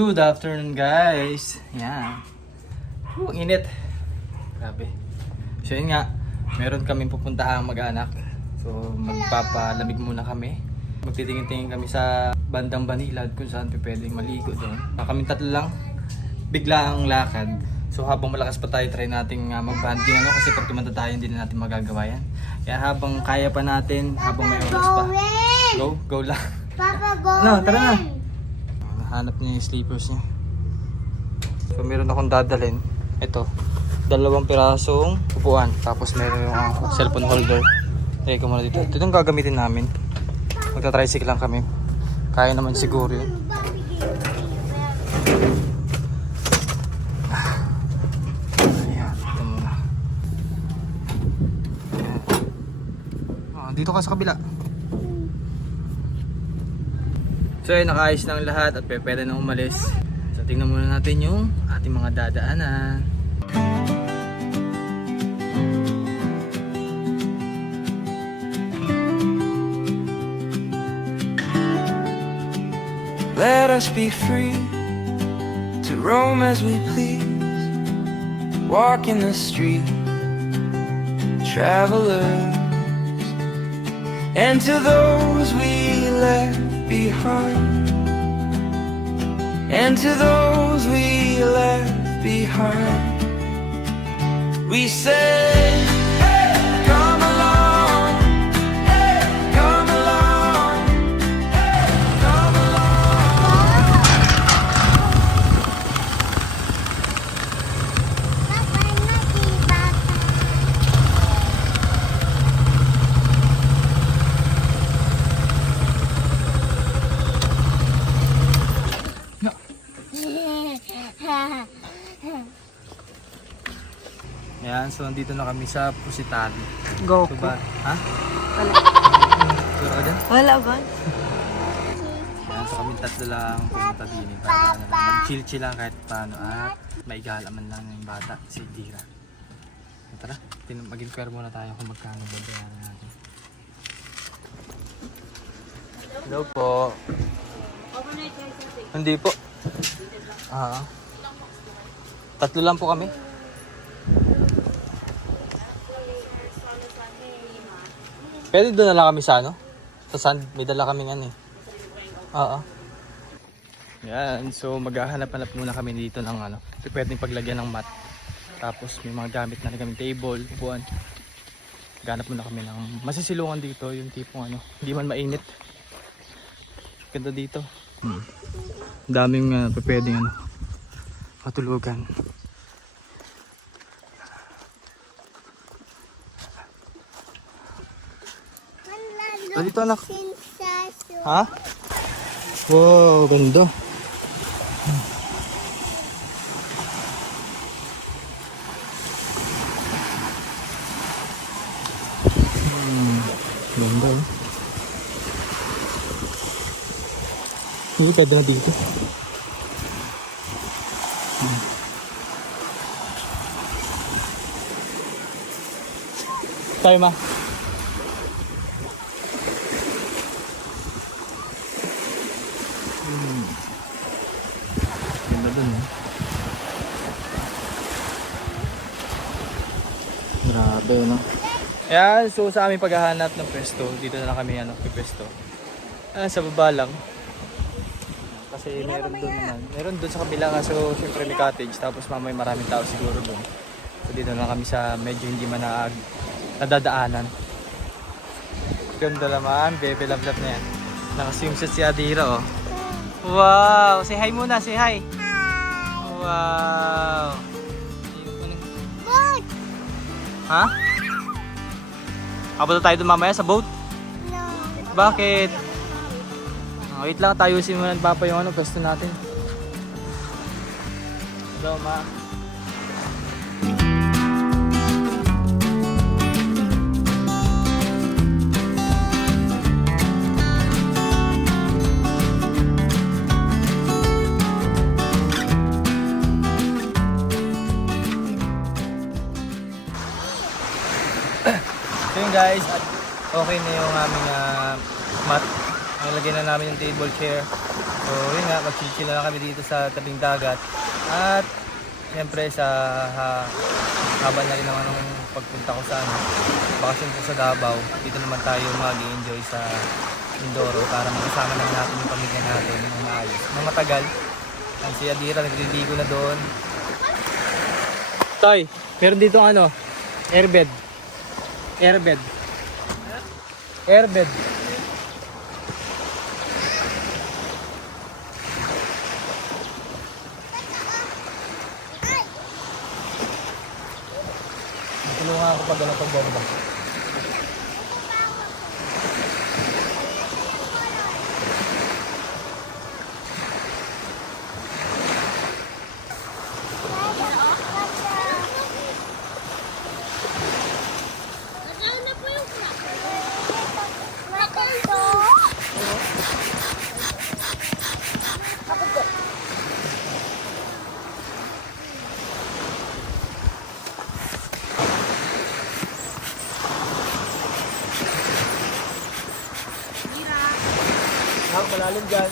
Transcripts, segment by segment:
Good afternoon guys. Yan. Ang init. Grabe. So yun nga, meron kaming pupuntahang mag-anak. So magpapalamig muna kami. Magtitingin-tingin kami sa bandang Banilad kung saan pwedeng maligo doon. Kaming tatlo lang. Bigla ang lakad. So habang malakas pa tayo, try nating mag-banding kasi pag tumanda tayo hindi na natin magagawa yan. Kaya habang kaya pa natin, habang may oras pa. Go lang. Papa, go. Ano, tara na. Hanap niya yung sleepers niya. So meron akong dadalhin. Ito, 2 pirasong upuan. Tapos meron yung cellphone holder. Lagay ko muna dito. Ito yung gagamitin namin. Magta-tricycle lang kami. Kaya naman siguro yun. Ayan, ito muna. Ayan. Dito ka sa kabila. So ayun, nakaayos na ang lahat at pwede na umalis. So tingnan muna natin yung ating mga dadaanan. Let us be free to roam as we please, walk in the street, travelers, and to those we left behind, and to those we left behind, we say, hey, come along, hey, come along, hey, come along. Ayan, so nandito na kami sa Pusitan. Go. So ba? Ha? Sure ka dyan? Wala ba? Ayan, so kami tatlo lang pumunta din para mag-chill-chill lang kahit paano at maigalaman lang yung bata, si Dira. So, tara, mag-inquire muna tayo kung magkano babayaran natin. Hello po. Hindi po. Tatlo lang po kami. Pwede doon na lang kami sa ano? Sa sand, may dala kaming ano eh. Oo. Yan, so maghahanap-hanap muna kami dito ng ano. So, pwedeng paglagyan ng mat. Tapos may mga gamit na kaming table, upuan. Ganap muna kami ng masisilungan dito, yung tipong ano, hindi man mainit. Ganda dito. Daming pwedeng ano, matulugan. Dito anak. Ha? Wow, ganda. Ganda eh. Hindi pwede na dito. Tayo ma. Ganda dun eh. Grabe no. Ayan, so sa aming paghahanap ng pwesto, dito na lang kami pwesto. Sa baba lang. Kasi meron doon naman. Meron doon sa kabila nga, so syempre may cottage. Tapos mamay maraming tao siguro doon. So dito na lang kami sa medyo hindi man nadadaanan. Ganda naman, bebe love na yan. Nakaswimsuit si Adira oh. Wow! Say hi muna, say hi! Wow! Boat! Ha? Abot tayo doon mamaya sa boat? No. Bakit? Wait lang, tayusin muna ng papa yung pwesto natin. Hello ma. So yun guys, at okay na yung aming mat. Nilagay na namin yung table chair. So yun nga, mag-chill na lang kami dito sa tabing dagat. At siyempre sa haba na rin naman ng pagpunta ko sa bakasyon ko sa Davao. Dito naman tayo mag-enjoy sa Mindoro para makasama naman natin yung pamilya natin ng maayos. Nang matagal, ang si Adira nagliligo na doon. Tay, meron dito airbed. Airbed. Tulungan ako pag ganitong bomba. Malalim dyan.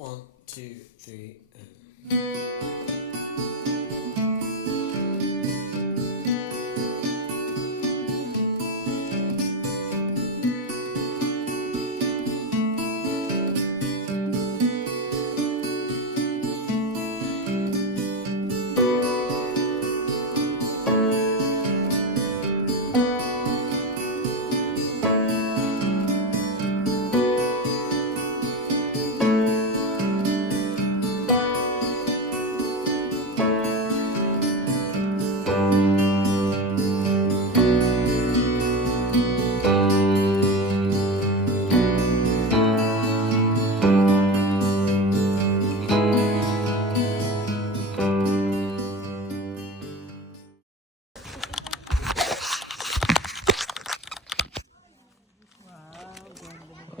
One, two, three, and...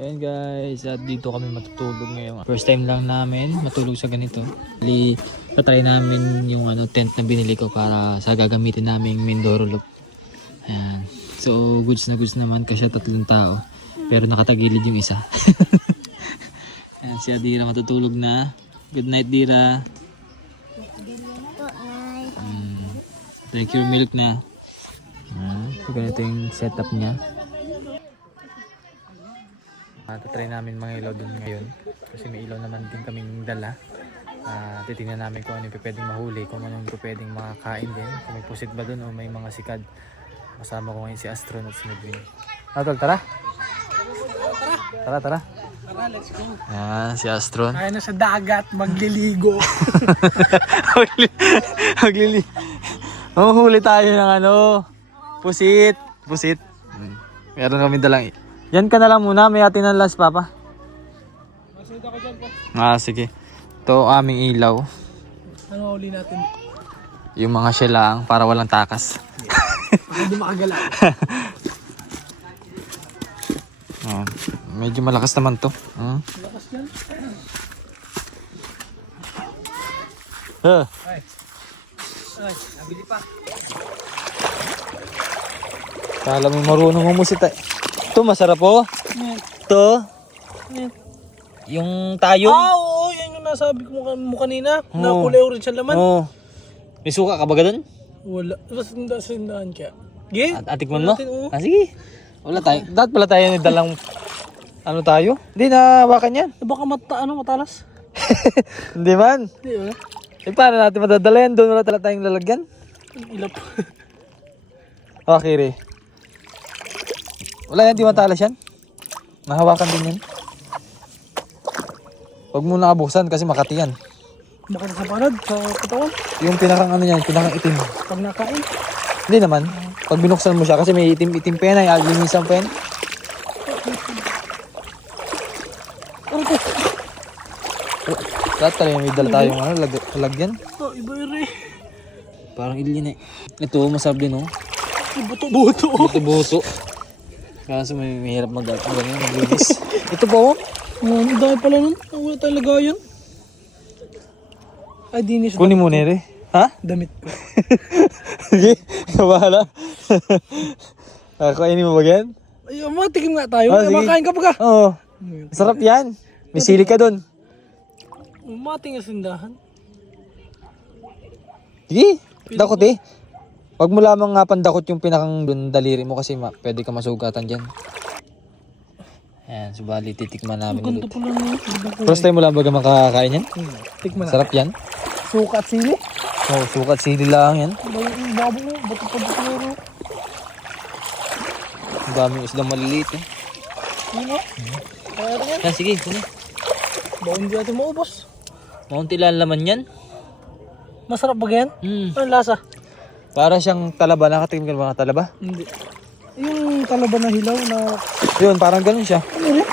Ayan guys, at dito kami matutulog ngayon. First time lang namin matulog sa ganito. Tatry namin yung tent na binili ko para sa gagamitin naming Mindoro Loop. Ayan. So goods na goods naman kasi 3 tao. Pero nakatagilid yung isa. Ayan, si Adira matutulog na. Good night, Dira. Thank you milk na. So ganito yung setup niya. Try namin mga ilaw din ngayon. Kasi may ilaw naman din kaming dala. Titingnan namin kung ano yung pwedeng mahuli. Kung ano yung pwedeng makakain din. Kung may pusit ba dun o may mga sikad. Kasama ko ngayon si Astronaut si Medwin. Tol, tara. Tara. Tara, let's go. Yan, si Astron. Kaya na sa dagat, magliligo. Maglili. Huli tayo ng ano, pusit. Meron kami dalang. Yan ka na lang muna, may atin ng last, Papa. Masunod ako dyan po. Sige. Ito aming ilaw. Ano uli natin? Yung mga silang para walang takas. Baka di makagala. Medyo malakas naman to. Lakas yan. Ay, nabili pa. Kala mo marunong humusit eh. Ito masarap po. Ito. Yung tayo. Oo, yan yung nasabi ko mo kanina. Na kulay orange ang laman. Oo. May suka ka ba ganun? Wala. Sandaan kaya. Gye? Atikman mo? Natin, oo. Sige. Wala tayo. Dapat pala tayo dalang ano tayo? Hindi na hawakan yan. Baka matalas. Hindi man. Hindi ba? Paano natin madadala yan? Doon wala talaga tayong lalagyan. Ilap. Okay, Ray. Wala yan, di matalas yan. Mahawakan din yan. Huwag mo na abusan kasi makati yan. Baka sa panad, sa katawan. Yung pinakang ano yan, pinakang itim. Pag nakain. Hindi naman. Pag binuksan mo siya kasi may itim-itim pa yan, ay alinisan pa yan. Ano to? Lahat talaga may dala tayong ano, lagyan. Oh, iba yun eh. Parang ilin eh. Ito, masarap din oh. Buto-buto. Buto-buto. Kaso may hirap maglinis. Ito po oh. Ang dami pala nun. Wala tayong lagayan. Ay, dinis. Kunin mo nere. Ha? Damit ko. Sige, kabahala. Kainin mo ba yan? Ay, matikim nga tayo. Ah, sige. Makain ka pa ka. Oo. Masarap yan. May sili ka dun. Mating ang sindahan. Sige, dakot eh. Wag mo lamang nga pandakot yung pinakang dun daliri mo kasi pwede ka masugatan dyan. Ayan, subali titikman namin Ganda ulit. pala nun. First time mo lang baga makakakain yan? Tikman na. Sarap yan. Suka at sili. Oh, sukat sili lang yan. Babo mo. Bato pa dito meron. Ang daming isdang maliliit eh. Ano? Kaya rin yan. Yan, sige, sige. Baka hindi natin maubos. Maunti lang laman yan. Masarap ba yan? Anong lasa? Para siyang talaba. Nakatikim ka ba ng talaba? Hindi. Yung talaba na hilaw na... Yun, parang ganun siya. Ano rin?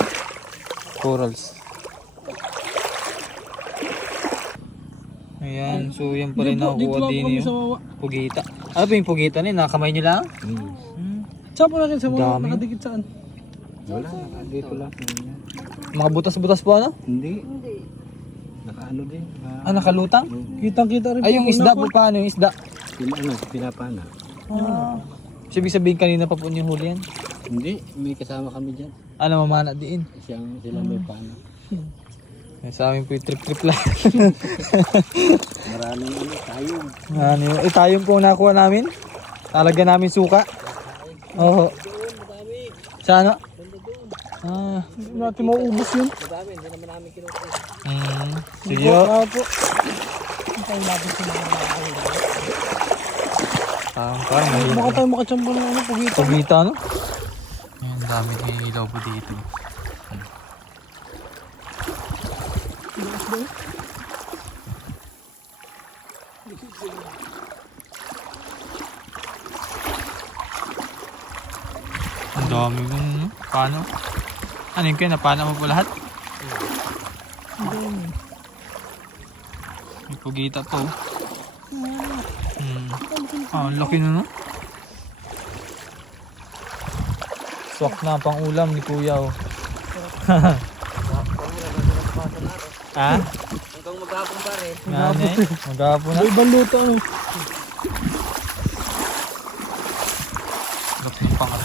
Corals. Ayan, so yan pala yung nakukuha din kami yung sa wawa. pugita. Ano ba yung pugita na yun? Nakakamay nyo lang? Saan po natin sa mga Dami. nakadikit saan? Wala, dito lang. Mga butas-butas po ano? Hindi. Nakaano din. Nakalutang? Kitang-kita rin. Ay, yung isda po paano? Yung isda? Pinapana. Ibig sabihin kanina pa po yung huli yan? Hindi, may kasama kami dyan. Ano, mamana din. Sila may pana. Sa amin po yung trip-trip lang. Maraming tayong. Ano yun? Tayong po nakuha namin. Talagyan namin suka. Oo. Sa ano? Hindi natin mauubos yun. Sige. Wala po. Tayo natin sa mga Parang mahirap. baka tayo makachamba ng ano, pugita. Pagita ano? Ayan, dami ng ilaw po dito. Ang dami mo, no? Paano? Ano yun kayo? Napana mo po lahat? May pugita po. Ang laki na, no? Swak na pang ulam ni Kuya, oh. Ha? Hanggang maghapon pa rin. Yan eh. Maghapon na. May ibang luto ano. Laki ng pangat.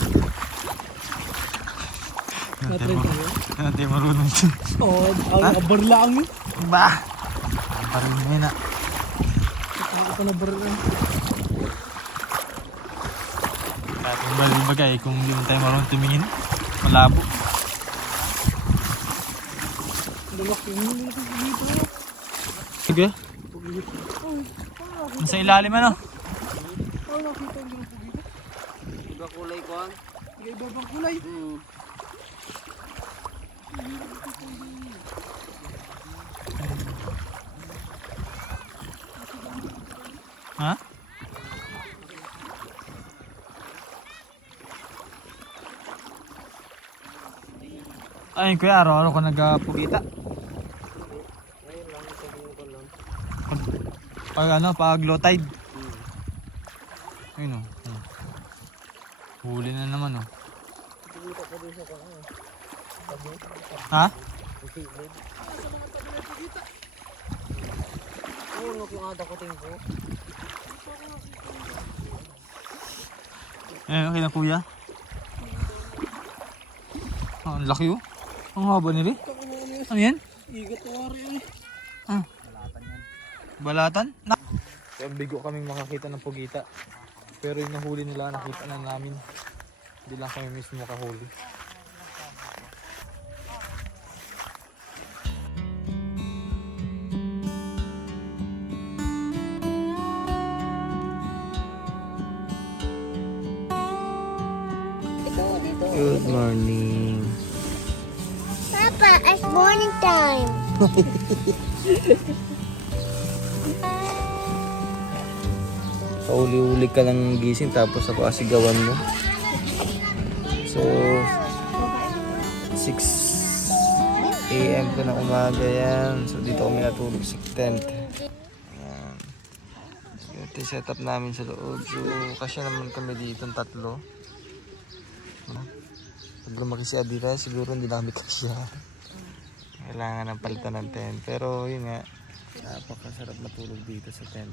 Natry tayo. Hindi marunong siya. Oo, abar lang yun. Ba? Parang yun na. Ito na bar lang. Ating bagay kung hindi tayo marunong tumingin. Malabo. Sige. Nasa ilalim ano? Iba kulay ko ang. Iba bang kulay? Ha? Ay, kuya, araw-araw ko nagpugita. Pag ano, pag low tide. Ayun o. Huli na naman o. Ha? Ano kung ada ko tingko? Eh, okay na kuya. Ah, ang laki o. Ang haba nila. Ano yan? Igat wari yan eh. Ah. Balatan? Na kaya bigo kaming makakita ng pugita. Pero yung nahuli nila, nakita na namin. Hindi lang kami mismo makahuli. Good morning. Papa, it's morning time. Pauli-uli ka lang gising tapos ako asigawan mo. So 6 AM ko na umaga yan. So dito kami natulog sa tent. Ayan. So ito yung setup namin sa loob. So kasya naman kami dito ng 3. Pag lumaki si Adira siguro hindi na kami kasya. Kailangan ng palitan ng tent. Pero yun nga, napakasarap matulog dito sa tent.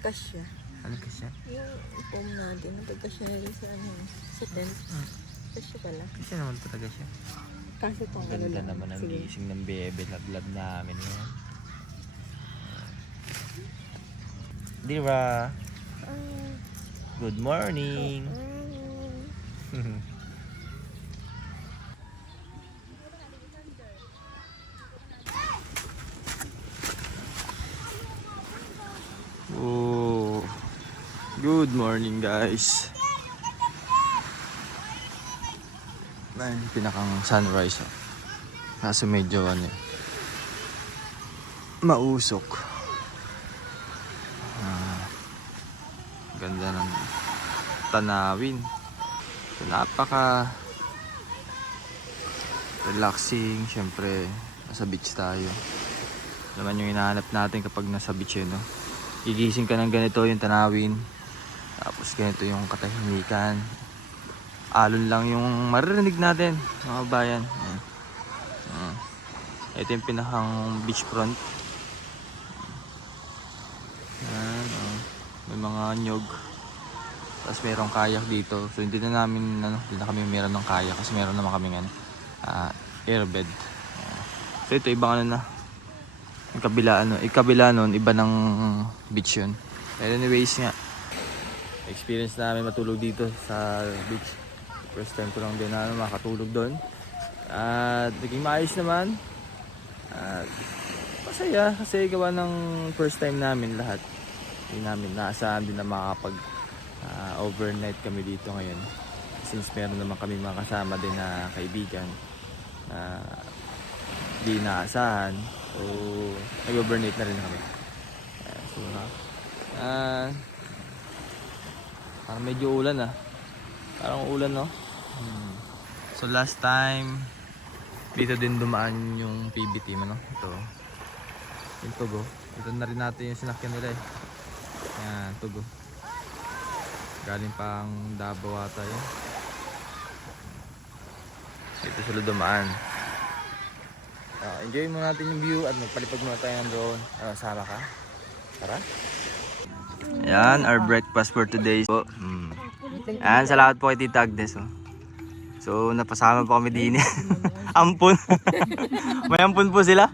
Kasya. Ano kasya? Yung foam natin, nagkasya na rin sa ano, sa tent. Kasya pala. Kasya naman talaga siya. Kasi pang ano Ganda lang. naman ang Sige. gising ng bebe. Love namin yan. Dira, good morning. Oh, good morning guys. Ay, pinakang sunrise. Oh. Kaso medyo ano, mausok. Ganda ng tanawin. So, napaka relaxing. Syempre, nasa beach tayo. Naman yung hinahanap natin kapag nasa beach no? Gigising ka ng ganito yung tanawin. Tapos ganito yung katahimikan. Alon lang yung maririnig natin, mga bayan. Ito yung pinakang beachfront. Yan, may mga nyog. Tapos merong kayak dito. So hindi na namin hindi na kami meron ng kayak kasi meron naman kaming airbed. So ito ibang ano na. Yung kabila nun, iba ng beach yun. But anyways nga, experience namin matulog dito sa beach. First time ko lang din na makatulog doon. At naging maayos naman. At masaya kasi gawa ng first time namin lahat. Hindi namin naasahan din na makakapag overnight kami dito ngayon. Since meron naman kami mga kasama din na kaibigan na di naasahan. So nag-overnight na rin kami. So parang medyo ulan Parang ulan no? So last time dito din dumaan yung PB team ito yung Tugo. Ito na rin natin yung sinakyan nila yan, Tugo. Galing pang Davao ata yun. Ito sila dumaan. Enjoy muna natin yung view at magpalipad muna tayo ng drone. Sama ka? Tara. Yan, our breakfast for today. Yan, salamat po kay Tita Agnes. So, napasama po kami din. Ampun. May ampun po sila.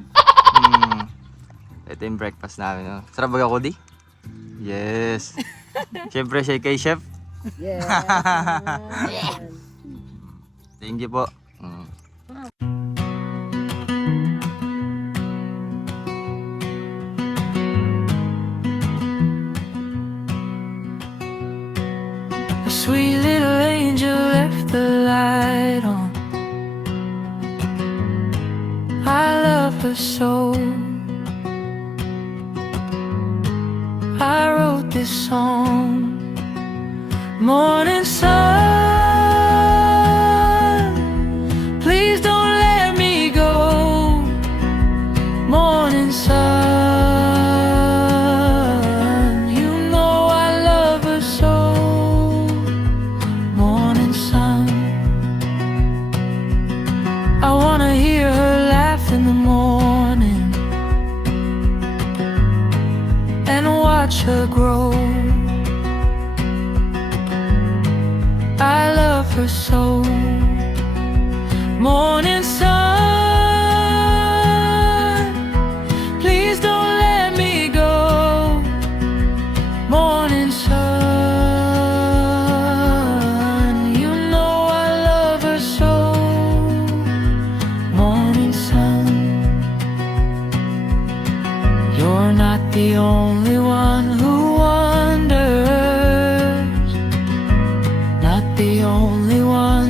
Ito yung breakfast namin. Sarap ba ako di? Yes. Siyempre siya kay chef. Yeah. Thank you po. A sweet little angel left the light on. I love her so. I wrote this song. Morning sun, please don't let me go. Morning sun, you know I love her so. Morning sun, I wanna hear her laugh in the morning and watch her grow. I love her so. Morning sun, please don't let me go. Morning sun, you know I love her so. Morning sun, you're not the only one who wonders, not the only one